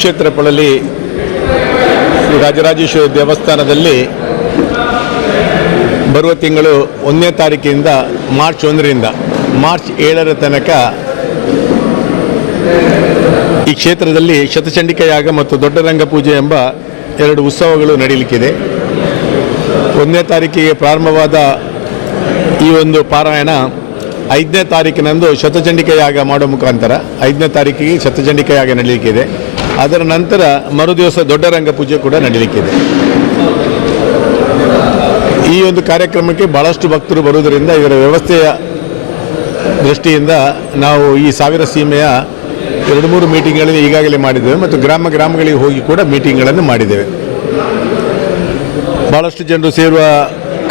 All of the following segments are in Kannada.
ಶ್ರೀಕ್ಷೇತ್ರ ಪಳಲಿ ಶ್ರೀ ರಾಜರಾಜೇಶ್ವರಿ ದೇವಸ್ಥಾನದಲ್ಲಿ ಬರುವ ತಿಂಗಳು ಒಂದನೇ ತಾರೀಕಿನಿಂದ ಮಾರ್ಚ್ ಒಂದರಿಂದ, ಮಾರ್ಚ್ ಏಳರ ತನಕ ಈ ಕ್ಷೇತ್ರದಲ್ಲಿ ಶತಚಂಡಿಕ ಯಾಗ ಮತ್ತು ದೊಡ್ಡರಂಗ ಪೂಜೆ ಎಂಬ ಎರಡು ಉತ್ಸವಗಳು ನಡೆಯಲಿಕ್ಕಿದೆ ಒಂದನೇ ತಾರೀಕಿಗೆ ಪ್ರಾರಂಭವಾದ ಈ ಒಂದು ಪಾರಾಯಣ ಐದನೇ ತಾರೀಕಿನಂದು ಶತಚಂಡಿಕ ಯಾಗ ಮಾಡೋ ಮುಖಾಂತರ, ಐದನೇ ತಾರೀಕಿಗೆ ಶತಚಂಡಿಕ ಯಾಗ ನಡೀಲಿಕ್ಕಿದೆ. ಅದರ ನಂತರ ಮರುದಿವಸ ದೊಡ್ಡರಂಗ ಪೂಜೆ ಕೂಡ ನಡೀಲಿಕ್ಕಿದೆ. ಈ ಒಂದು ಕಾರ್ಯಕ್ರಮಕ್ಕೆ ಭಾಳಷ್ಟು ಭಕ್ತರು ಬರುವುದರಿಂದ ಇದರ ವ್ಯವಸ್ಥೆಯ ದೃಷ್ಟಿಯಿಂದ ನಾವು ಈ ಸಾವಿರ ಸೀಮೆಯ ಎರಡು ಮೂರು ಮೀಟಿಂಗ್ಗಳನ್ನು ಈಗಾಗಲೇ ಮಾಡಿದ್ದೇವೆ ಮತ್ತು ಗ್ರಾಮ ಗ್ರಾಮಗಳಿಗೆ ಹೋಗಿ ಕೂಡ ಮೀಟಿಂಗ್ಗಳನ್ನು ಮಾಡಿದ್ದೇವೆ. ಭಾಳಷ್ಟು ಜನರು ಸೇರುವ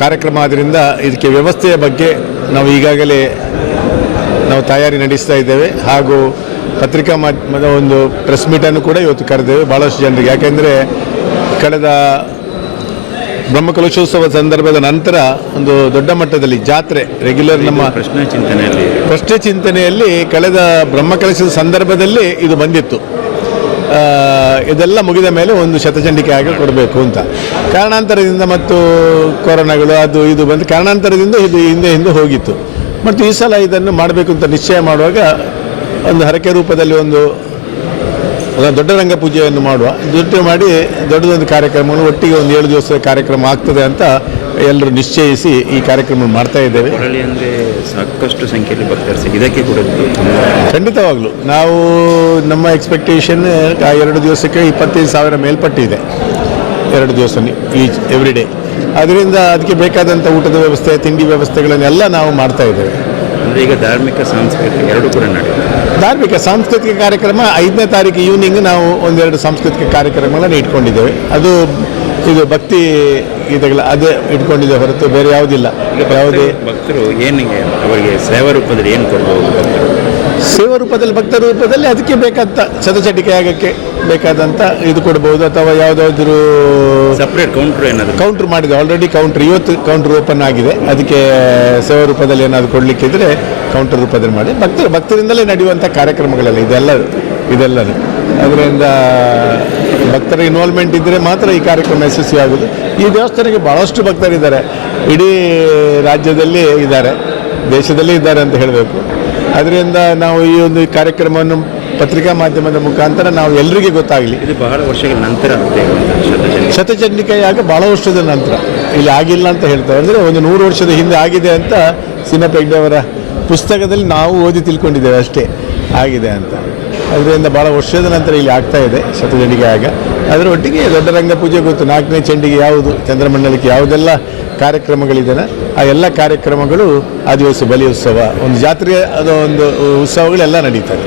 ಕಾರ್ಯಕ್ರಮ ಆದ್ದರಿಂದ ಇದಕ್ಕೆ ವ್ಯವಸ್ಥೆಯ ಬಗ್ಗೆ ನಾವು ಈಗಾಗಲೇ ನಾವು ತಯಾರಿ ನಡೆಸ್ತಾ ಇದ್ದೇವೆ ಹಾಗೂ ಪತ್ರಿಕಾ ಮಾಧ್ಯಮದ ಒಂದು ಪ್ರೆಸ್ ಮೀಟನ್ನು ಕೂಡ ಇವತ್ತು ಕರೆದೇವೆ ಭಾಳಷ್ಟು ಜನರಿಗೆ. ಯಾಕೆಂದರೆ ಕಳೆದ ಬ್ರಹ್ಮಕಲಶೋತ್ಸವ ಸಂದರ್ಭದ ನಂತರ ಒಂದು ದೊಡ್ಡ ಮಟ್ಟದಲ್ಲಿ ಜಾತ್ರೆ ರೆಗ್ಯುಲರ್ ನಮ್ಮ ಪ್ರಶ್ನೆ ಚಿಂತನೆಯಲ್ಲಿ. ಪ್ರಶ್ನೆ ಚಿಂತನೆಯಲ್ಲಿ ಕಳೆದ ಬ್ರಹ್ಮಕಲಶದ ಸಂದರ್ಭದಲ್ಲಿ ಇದು ಬಂದಿತ್ತು. ಇದೆಲ್ಲ ಮುಗಿದ ಮೇಲೆ ಒಂದು ಶತಚಂಡಿಕೆ ಆಗಿ ಕೊಡಬೇಕು ಅಂತ. ಕಾರಣಾಂತರದಿಂದ ಮತ್ತು ಕೊರೋನಾಗಳು ಅದು ಇದು ಬಂದು ಕಾರಣಾಂತರದಿಂದ ಇದು ಹಿಂದೆ ಹಿಂದೆ ಹೋಗಿತ್ತು. ಮತ್ತು ಈ ಸಲ ಇದನ್ನು ಮಾಡಬೇಕು ಅಂತ ನಿಶ್ಚಯ ಮಾಡುವಾಗ ಒಂದು ಹರಕೆ ರೂಪದಲ್ಲಿ ಒಂದು ದೊಡ್ಡ ರಂಗ ಪೂಜೆಯನ್ನು ಮಾಡುವ. ದೊಡ್ಡ ಮಾಡಿ ದೊಡ್ಡದೊಂದು ಕಾರ್ಯಕ್ರಮವನ್ನು ಒಟ್ಟಿಗೆ ಒಂದು ಏಳು ದಿವಸದ ಕಾರ್ಯಕ್ರಮ ಆಗ್ತದೆ ಅಂತ ಎಲ್ಲರೂ ನಿಶ್ಚಯಿಸಿ ಈ ಕಾರ್ಯಕ್ರಮ ಮಾಡ್ತಾ ಇದ್ದೇವೆ. ಅಂದರೆ ಸಾಕಷ್ಟು ಸಂಖ್ಯೆಯಲ್ಲಿ ಭಕ್ತರು ಇದಕ್ಕೆ ಕೂಡ ಖಂಡಿತವಾಗ್ಲೂ. ನಾವು ನಮ್ಮ ಎಕ್ಸ್ಪೆಕ್ಟೇಷನ್ ಆ ಎರಡು ದಿವಸಕ್ಕೆ ಇಪ್ಪತ್ತೈದು ಸಾವಿರ ಮೇಲ್ಪಟ್ಟಿದೆ. ಎರಡು ದಿವಸ ಈಚ್ ಎವ್ರಿ ಡೇ ಅದರಿಂದ ಅದಕ್ಕೆ ಬೇಕಾದಂಥ ಊಟದ ವ್ಯವಸ್ಥೆ ತಿಂಡಿ ವ್ಯವಸ್ಥೆಗಳನ್ನೆಲ್ಲ ನಾವು ಮಾಡ್ತಾ ಇದ್ದೇವೆ. ಅಂದರೆ ಈಗ ಧಾರ್ಮಿಕ ಸಾಂಸ್ಕೃತಿಕ ಎರಡೂ ಕೂಡ ನಡೆಯುತ್ತೆ. ಧಾರ್ಮಿಕ ಸಾಂಸ್ಕೃತಿಕ ಕಾರ್ಯಕ್ರಮ ಐದನೇ ತಾರೀಕು ಈವ್ನಿಂಗ್ ನಾವು ಒಂದೆರಡು ಸಾಂಸ್ಕೃತಿಕ ಕಾರ್ಯಕ್ರಮಗಳನ್ನು ಇಟ್ಕೊಂಡಿದ್ದೇವೆ. ಅದು ಇದು ಭಕ್ತಿ ಗೀತೆಗಳ ಅದೇ ಇಟ್ಕೊಂಡಿದ್ದೇವೆ ಹೊರತು ಬೇರೆ ಯಾವುದಿಲ್ಲ. ಯಾವುದೇ ಭಕ್ತರು- ಏನು ಏನಿಗೆ ಅವರಿಗೆ ಸೇವಾ ರೂಪದಲ್ಲಿ ಏನು ಕೊಡ್ಬೋದು ಸೇವಾ ರೂಪದಲ್ಲಿ ಭಕ್ತ ರೂಪದಲ್ಲಿ ಅದಕ್ಕೆ ಬೇಕಾದ ಚತುಚಟಿಕೆ ಆಗಕ್ಕೆ ಬೇಕಾದಂಥ ಇದು ಕೊಡಬಹುದು ಅಥವಾ ಯಾವುದಾದ್ರೂ ಸಪ್ರೇಟ್ ಕೌಂಟ್ರ್ ಏನಾದರೂ? ಕೌಂಟ್ರ್ ಮಾಡಿದೆ. ಆಲ್ರೆಡಿ ಕೌಂಟ್ರ್ ಇವತ್ತು ಕೌಂಟ್ರ್ ಓಪನ್ ಆಗಿದೆ. ಅದಕ್ಕೆ ಸೇವಾ ರೂಪದಲ್ಲಿ ಏನಾದರೂ ಕೊಡಲಿಕ್ಕಿದ್ರೆ ಕೌಂಟರ್ ರೂಪದಲ್ಲಿ ಮಾಡಿ. ಭಕ್ತರು ಭಕ್ತರಿಂದಲೇ ನಡೆಯುವಂಥ ಕಾರ್ಯಕ್ರಮಗಳಲ್ಲಿ ಇದೆಲ್ಲ ಇದೆಲ್ಲ ಅದರಿಂದ ಭಕ್ತರ ಇನ್ವಾಲ್ವ್ಮೆಂಟ್ ಇದ್ದರೆ ಮಾತ್ರ ಈ ಕಾರ್ಯಕ್ರಮ ಯಶಸ್ವಿ ಆಗೋದು ಈ ದೇವಸ್ಥಾನಕ್ಕೆ ಭಾಳಷ್ಟು ಭಕ್ತರಿದ್ದಾರೆ. ಇಡೀ ರಾಜ್ಯದಲ್ಲಿ ಇದ್ದಾರೆ. ದೇಶದಲ್ಲೇ ಇದ್ದಾರೆ ಅಂತ ಹೇಳಬೇಕು. ಅದರಿಂದ ನಾವು ಈ ಒಂದು ಕಾರ್ಯಕ್ರಮವನ್ನು ಪತ್ರಿಕಾ ಮಾಧ್ಯಮದ ಮುಖಾಂತರ ನಾವು ಎಲ್ಲರಿಗೆ ಗೊತ್ತಾಗಲಿ. ಇದು ಬಹಳ ವರ್ಷಗಳ ನಂತರ ಶತಚಂಡಿಕೆಯಾಗ ಶತಚಂಡಿ ಶತಚಂಡಿಕೆ ಯಾಗ ಬಹಳ ವರ್ಷದ ನಂತರ. ಇಲ್ಲಿ ಆಗಿಲ್ಲ ಅಂತ ಹೇಳ್ತಾರೆ. ಅಂದರೆ ಒಂದು ನೂರು ವರ್ಷದ ಹಿಂದೆ ಆಗಿದೆ ಅಂತ ಸಿನ ಅವರ ಪುಸ್ತಕದಲ್ಲಿ ನಾವು ಓದಿ ತಿಳ್ಕೊಂಡಿದ್ದೇವೆ ಅಷ್ಟೇ. ಆಗಿದೆ ಅಂತ. ಅದರಿಂದ ಭಾಳ ವರ್ಷದ ನಂತರ ಇಲ್ಲಿ ಆಗ್ತಾ ಇದೆ ಶತಚಂಡಿಕೆ ಆಗ. ಅದರ ಒಟ್ಟಿಗೆ ದೊಡ್ಡ ರಂಗ ಪೂಜೆ ಗೊತ್ತು. ನಾಲ್ಕನೇ ಚಂಡಿಗೆ ಯಾವುದು ಚಂದ್ರಮಂಡಲಕ್ಕೆ ಯಾವುದೆಲ್ಲ ಕಾರ್ಯಕ್ರಮಗಳಿದೆ ಆ ಎಲ್ಲ ಕಾರ್ಯಕ್ರಮಗಳು ಆದಿವಾಸಿ ಬಲಿ ಉತ್ಸವ ಒಂದು ಜಾತ್ರೆ ಅದು ಒಂದು ಉತ್ಸವಗಳೆಲ್ಲ ನಡೀತದೆ